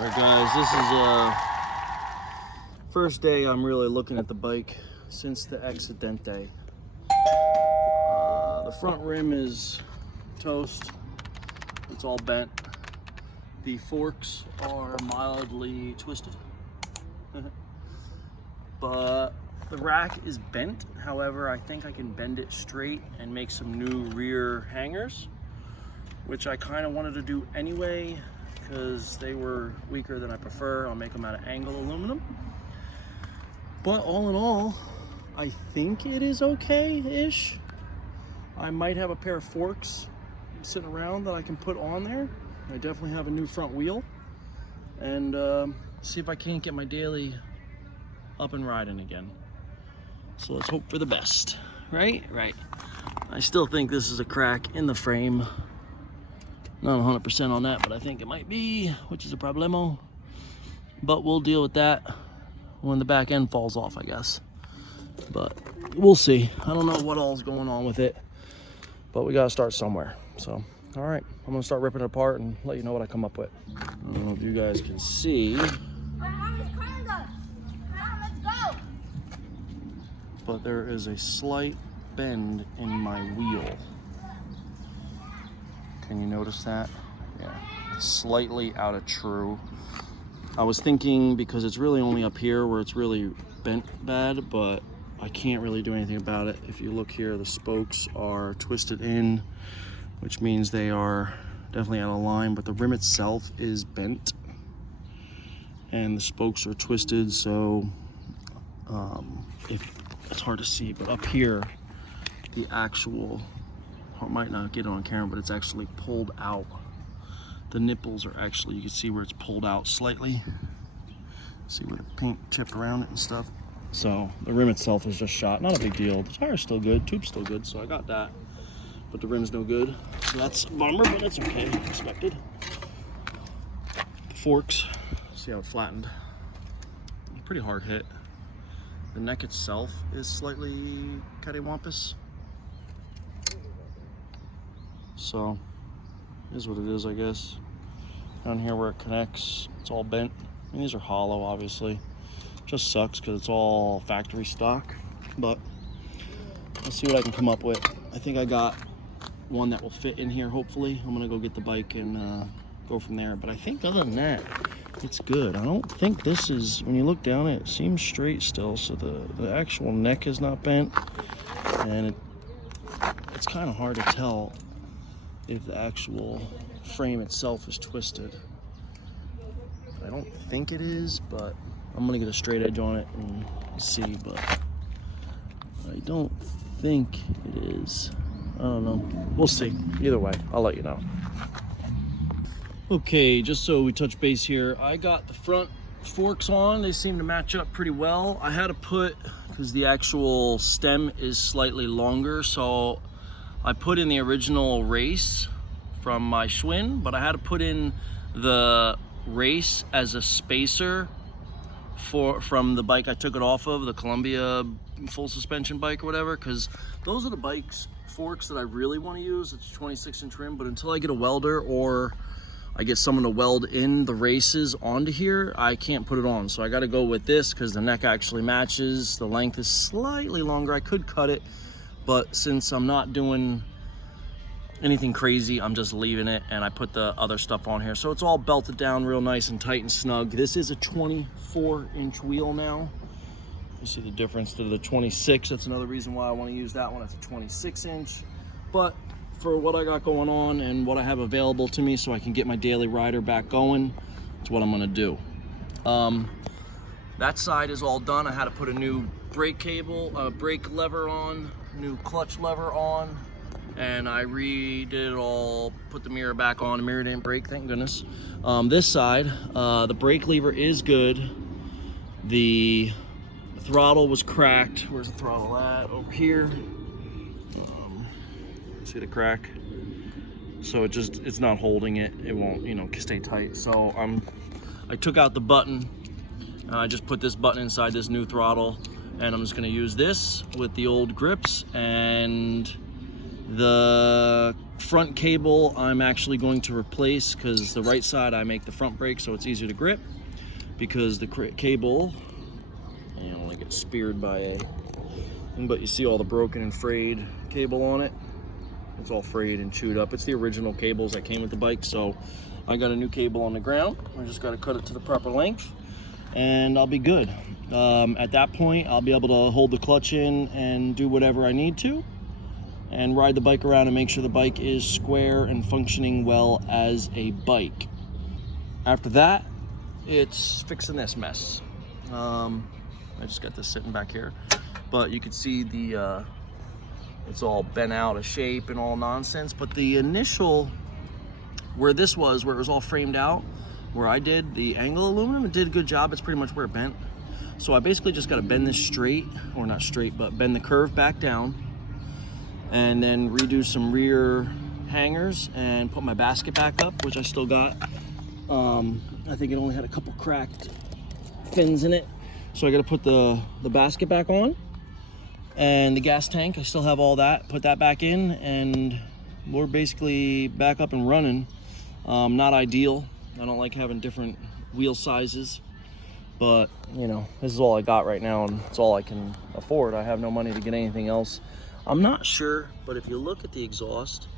Alright guys, this is first day I'm really looking at the bike since the accidente. The front rim is toast, it's all bent. The forks are mildly twisted. But the rack is bent. However, I think I can bend it straight and make some new rear hangers, which I kind of wanted to do anyway because they were weaker than I prefer. I'll make them out of angle aluminum. But all in all, I think it is okay-ish. I might have a pair of forks sitting around that I can put on there. I definitely have a new front wheel. And see if I can't get my daily up and riding again. So let's hope for the best, right? Right. I still think this is a crack in the frame. Not 100% on that, but I think it might be, which is a problemo. But we'll deal with that when the back end falls off, I guess. But we'll see. I don't know what all's going on with it, but we gotta start somewhere. So, all right, I'm gonna start ripping it apart and let you know what I come up with. I don't know if you guys can see. But there is a slight bend in my wheel. Can you notice that? Yeah, slightly out of true. I was thinking because it's really only up here where it's really bent bad, but I can't really do anything about it. If you look here, the spokes are twisted in, which means they are definitely out of line, but the rim itself is bent and the spokes are twisted, so if it's hard to see, but up here, the actual, I might not get it on camera, but it's actually pulled out. The nipples are actually, you can see where it's pulled out slightly. See where the paint chipped around it and stuff. So the rim itself is just shot, not a big deal. The tire's still good, tube's still good, so I got that. But the rim's no good, so that's a bummer, but that's okay, expected. The forks, see how it flattened. Pretty hard hit. The neck itself is slightly cattywampus. So, is what it is, I guess. Down here where it connects, it's all bent. I mean, these are hollow, obviously. Just sucks because it's all factory stock. But let's see what I can come up with. I think I got one that will fit in here, hopefully. I'm gonna go get the bike and go from there. But I think other than that, it's good. I don't think this is, when you look down it seems straight still, so the actual neck is not bent, and it's kind of hard to tell if the actual frame itself is twisted. I don't think it is, but I'm gonna get a straight edge on it and see, but I don't think it is. I don't know. We'll see. Either way, I'll let you know. Okay, just so we touch base here, I got the front forks on. They seem to match up pretty well. I had to put, because the actual stem is slightly longer, so I put in the original race from my Schwinn, but I had to put in the race as a spacer from the bike I took it off of, the Columbia full suspension bike or whatever, because those are the forks that I really want to use. It's 26-inch rim, but until I get a welder or I get someone to weld in the races onto here, I can't put it on. So I got to go with this because the neck actually matches. The length is slightly longer. I could cut it, but since I'm not doing anything crazy, I'm just leaving it, and I put the other stuff on here. So it's all belted down real nice and tight and snug. This is a 24-inch wheel now. You see the difference to the 26. That's another reason why I want to use that one. It's a 26-inch. But for what I got going on and what I have available to me so I can get my daily rider back going, that's what I'm gonna do. That side is all done. I had to put a new brake cable, brake lever on, new clutch lever on, and I redid it all, put the mirror back on. The mirror didn't break, thank goodness. This side, the brake lever is good. The throttle was cracked. Where's the throttle at? Over here. See the crack? So it's not holding it. It won't, stay tight. So I took out the button. I just put this button inside this new throttle, and I'm just gonna use this with the old grips and The front cable I'm actually going to replace, because the right side I make the front brake so it's easier to grip, because the cable, and I don't want to get speared by a thing, but you see all the broken and frayed cable on it. It's all frayed and chewed up. It's the original cables that came with the bike, so I got a new cable on the ground. I just got to cut it to the proper length and I'll be good. At that point, I'll be able to hold the clutch in and do whatever I need to and ride the bike around and make sure the bike is square and functioning well as a bike. After that, it's fixing this mess. I just got this sitting back here, but you can see the it's all bent out of shape and all nonsense. But the initial, where this was, where it was all framed out, where I did the angle aluminum, it did a good job. It's pretty much where it bent. So I basically just got to bend this straight, or not straight, but bend the curve back down, and then redo some rear hangers and put my basket back up, which I still got. I think it only had a couple cracked fins in it. So I got to put the basket back on. And the gas tank, I still have all that, put that back in, and we're basically back up and running. Not ideal. I don't like having different wheel sizes, but you know, this is all I got right now, and it's all I can afford. I have no money to get anything else. I'm not sure, but if you look at the exhaust,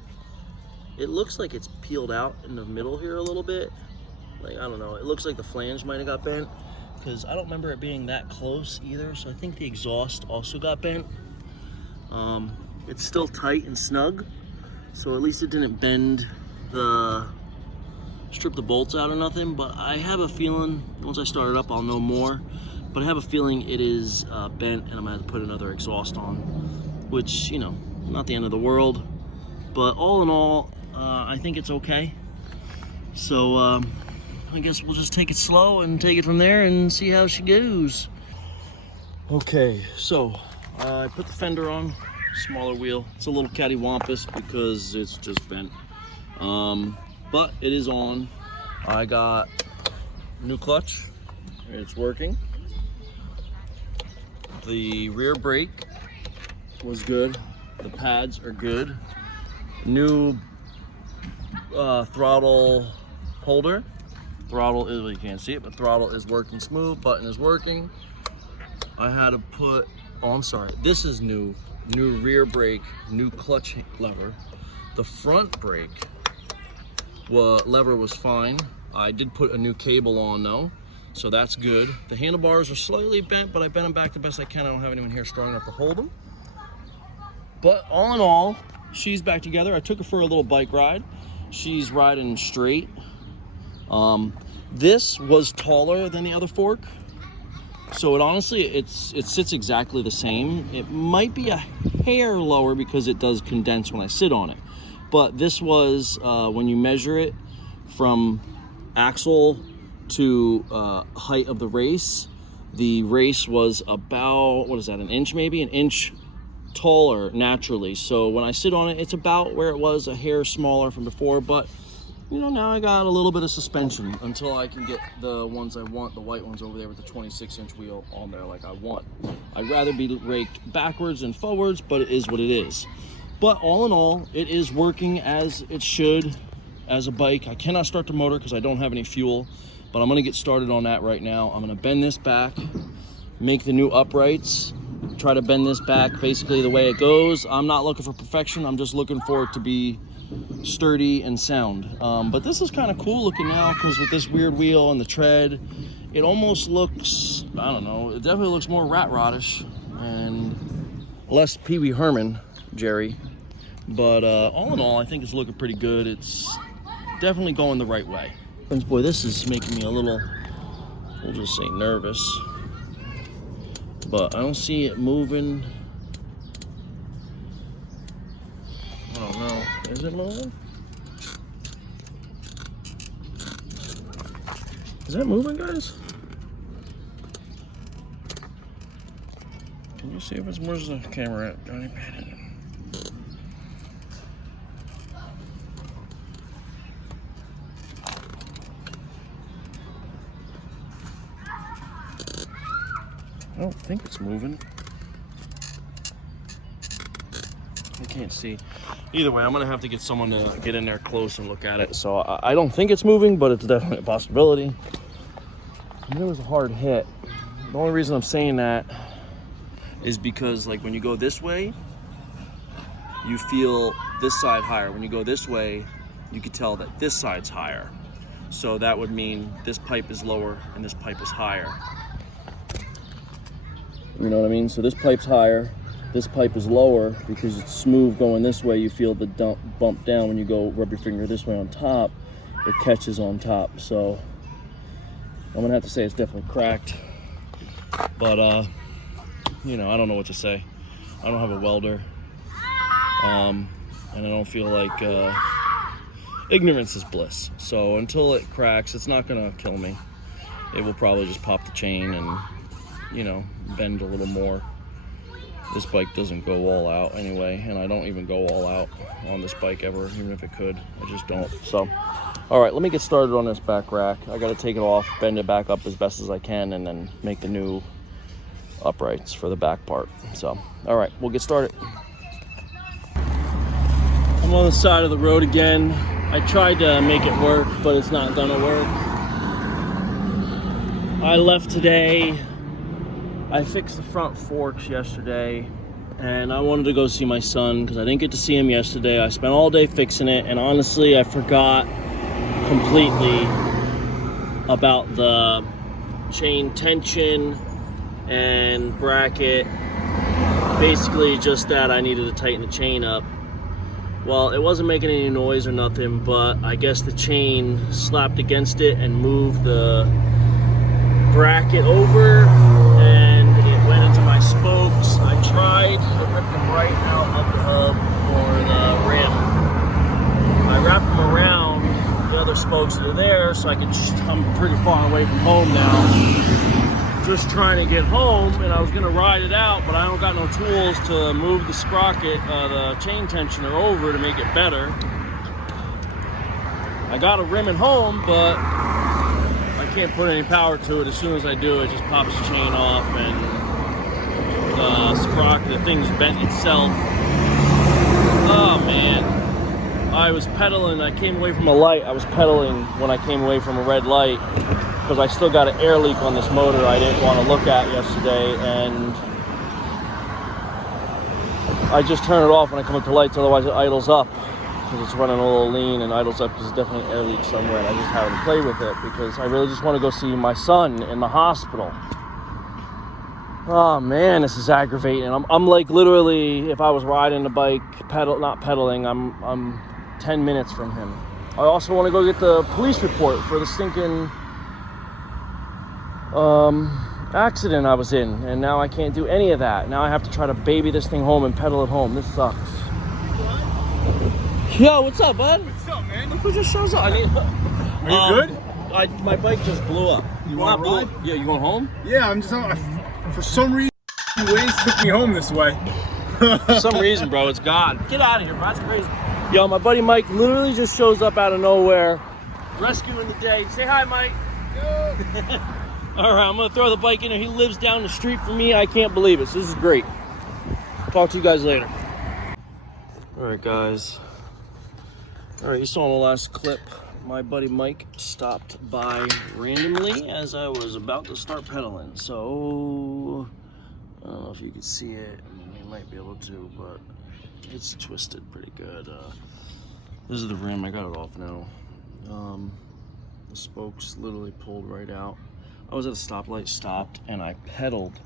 it looks like it's peeled out in the middle here a little bit. Like, I don't know, it looks like the flange might have got bent, because I don't remember it being that close either. So I think the exhaust also got bent. It's still tight and snug, so at least it didn't bend strip the bolts out or nothing. But I have a feeling, once I start it up, I'll know more. But I have a feeling it is bent, and I'm gonna have to put another exhaust on, which, you know, not the end of the world. But all in all, I think it's okay. So I guess we'll just take it slow and take it from there and see how she goes. Okay, so I put the fender on, smaller wheel. It's a little cattywampus because it's just bent. But it is on. I got new clutch, it's working. The rear brake was good. The pads are good. New throttle holder. Throttle is, well, you can't see it, but throttle is working smooth. Button is working. I had to put, oh, I'm sorry, this is new. New rear brake, new clutch lever. The front brake lever was fine. I did put a new cable on though, so that's good. The handlebars are slightly bent, but I bent them back the best I can. I don't have anyone here strong enough to hold them. But all in all, she's back together. I took her for a little bike ride. She's riding straight. This was taller than the other fork, so it honestly, it sits exactly the same. It might be a hair lower because it does condense when I sit on it, but this was, when you measure it from axle to height of the race was about, what is that, an inch, maybe an inch taller naturally. So when I sit on it, it's about where it was, a hair smaller from before. But you know, now I got a little bit of suspension until I can get the ones I want, the white ones over there with the 26-inch wheel on there like I want. I'd rather be raked backwards than forwards, but it is what it is. But all in all, it is working as it should as a bike. I cannot start the motor because I don't have any fuel, but I'm gonna get started on that right now. I'm gonna bend this back, make the new uprights, try to bend this back basically the way it goes. I'm not looking for perfection. I'm just looking for it to be sturdy and sound. But this is kind of cool looking now, because with this weird wheel and the tread, it almost looks, I don't know, it definitely looks more rat rodish and less Pee Wee Herman Jerry. But all in all, I think it's looking pretty good. It's definitely going the right way. Boy, this is making me a little, we'll just say nervous, but I don't see it moving. I don't know. Is it moving? Is that moving, guys? Can you see if it's, where's the camera at, Johnny? I don't think it's moving. I can't see. Either way, I'm gonna have to get someone to get in there close and look at it. So I don't think it's moving, but it's definitely a possibility. And it was a hard hit. The only reason I'm saying that is because like when you go this way, you feel this side higher. When you go this way, you can tell that this side's higher. So that would mean this pipe is lower and this pipe is higher. You know what I mean? So this pipe's higher, this pipe is lower because it's smooth going this way. You feel the bump down. When you go rub your finger this way on top, it catches on top. So I'm gonna have to say it's definitely cracked. But you know, I don't know what to say. I don't have a welder. And I don't feel like ignorance is bliss. So until it cracks, it's not gonna kill me. It will probably just pop the chain and, you know, bend a little more. This bike doesn't go all out anyway, and I don't even go all out on this bike ever, even if it could. I just don't. So, all right, let me get started on this back rack. I gotta take it off, bend it back up as best as I can, and then make the new uprights for the back part. So, all right, we'll get started. I'm on the side of the road again. I tried to make it work, but it's not gonna work. I left today. I fixed the front forks yesterday, and I wanted to go see my son because I didn't get to see him yesterday. I spent all day fixing it, and honestly, I forgot completely about the chain tension and bracket. Basically, just that I needed to tighten the chain up. Well, it wasn't making any noise or nothing, but I guess the chain slapped against it and moved the bracket over, and it went into my spokes. I tried to rip them right out of the hub or the rim. I wrapped them around the other spokes that are there so I could, I'm pretty far away from home now. Just trying to get home, and I was gonna ride it out, but I don't got no tools to move the sprocket, the chain tensioner over to make it better. I got a rim at home, but I can't put any power to it. As soon as I do, it just pops the chain off, and the sprocket, the thing's bent itself. Oh man, I was pedaling. I came away from a light. I was pedaling when I came away from a red light because I still got an air leak on this motor I didn't want to look at yesterday, and I just turn it off when I come up to lights, otherwise it idles up because it's running a little lean and idles up because it's definitely an air leak somewhere, and I just having to play with it because I really just want to go see my son in the hospital. Oh man, this is aggravating. I'm like literally, if I was riding a bike, not pedaling, I'm 10 minutes from him. I also want to go get the police report for the stinking accident I was in, and now I can't do any of that. Now I have to try to baby this thing home and pedal it home. This sucks. Yo, what's up, bud? What's up, man? Look who just shows up. Are you good? My bike just blew up. You want to ride? Yeah, you going home? Yeah, I'm just for some reason, Waze took me home this way. For some reason, bro, it's God. Get out of here, bro. That's crazy. Yo, my buddy Mike literally just shows up out of nowhere, rescuing the day. Say hi, Mike. All right, I'm gonna throw the bike in there. He lives down the street from me. I can't believe it. So this is great. Talk to you guys later. All right, guys. All right, you saw in the last clip, my buddy Mike stopped by randomly as I was about to start pedaling. So I don't know if you can see it. I mean, you might be able to, but it's twisted pretty good. This is the rim. I got it off now. The spokes literally pulled right out. I was at a stoplight, stopped, and I pedaled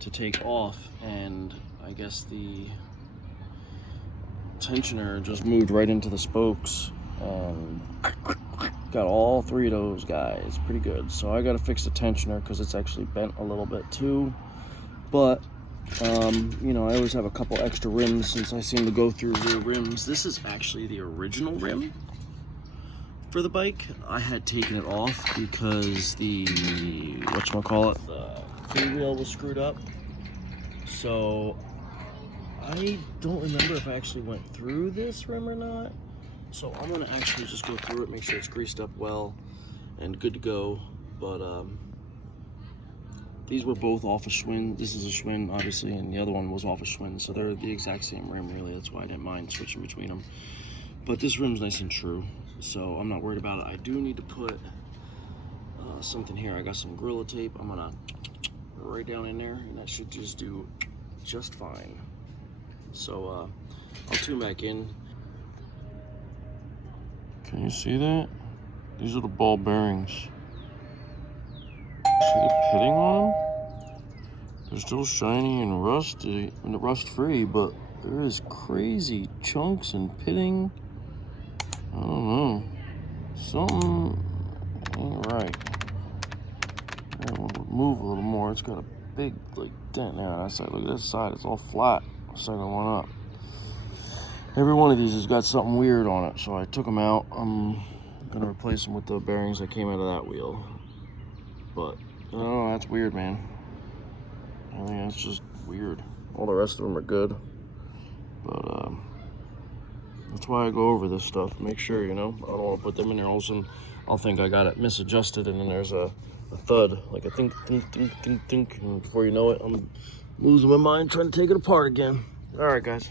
to take off, and I guess the tensioner just moved right into the spokes and got all three of those guys pretty good. So I got to fix the tensioner because it's actually bent a little bit too. But you know, I always have a couple extra rims since I seem to go through rear rims. This is actually the original rim for the bike. I had taken it off because the whatchamacallit, the freewheel was screwed up. So I don't remember if I actually went through this rim or not. So I'm gonna actually just go through it, make sure it's greased up well and good to go. But These were both off a Schwinn. This is a Schwinn, obviously, and the other one was off a Schwinn. So they're the exact same rim, really. That's why I didn't mind switching between them. But this rim's nice and true, so I'm not worried about it. I do need to put something here. I got some Gorilla Tape. I'm gonna right down in there, and that should just do just fine. So I'll tune back in. Can you see that? These are the ball bearings. See the pitting on them? They're still shiny and rusty, and rust-free, but there is crazy chunks and pitting. I don't know. Something ain't right. I want to move a little more. It's got a big like dent there on that side. Look at this side. It's all flat. The second one up. Every one of these has got something weird on it, so I took them out. I'm gonna replace them with the bearings that came out of that wheel. But I don't know. That's weird, man. I think that's just weird. All the rest of them are good, but that's why I go over this stuff. Make sure, you know, I don't want to put them in there. All of a sudden, I'll think I got it misadjusted, and then there's a thud, like a think, and before you know it, I'm losing my mind trying to take it apart again. All right, guys.